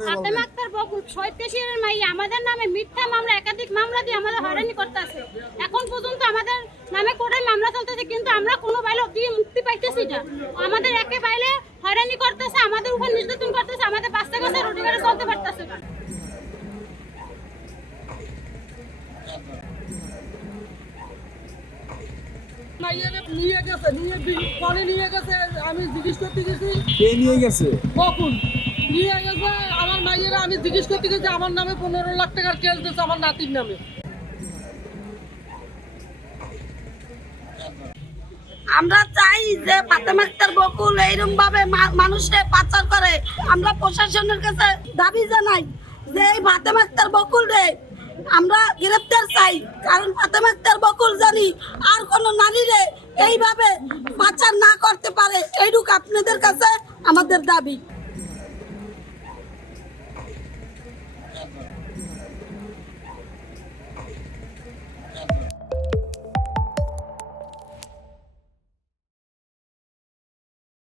ফাতেমা আক্তার বকুল সৈতেশিরের মাই আমাদের নামে মিথ্যা মামলা একাধিক মামলা দিয়ে আমাদের হয়রানি করতেছে। এখন পর্যন্ত আমাদের নামে করে মামলা চলতেছে কিন্তু আমরা কোনো বাইলে দিয়ে মুক্তি পাইতেছি না। আমাদের একে বাইলে হয়রানি করতেছে আমাদের উপর নির্যাতন করতেছে আমাদের বাচ্চা কাছে রোজগারে চলতে পারতেছে না। নিয়ে গেছে নিয়ে পরে নিয়ে গেছে আমি জিজ্ঞেস করতে গেছি। কে নিয়ে গেছে? বকুল। নিয়ে গেছে, আমার মাইয়েরা আমি জিজ্ঞেস করতে গেছি, আমার নামে পনেরো লাখ টাকার কেস দিয়েছে আমার নাতির নামে। আমরা চাই যে ফাতেমা আক্তার বকুল এইরকম ভাবে মা- মানুষে পাচার করে। আমরা প্রশাসনের কাছে দাবি জানাই যে এই ফাতেমা আক্তার বকুল রে আমরা গ্রেপ্তার চাই। কারণ ফাতেমা আক্তার বকুল জানি আর কোনো নারীরে এইভাবে পাচার না করতে পারে, এইটুকু আপনাদের কাছে আমাদের দাবি।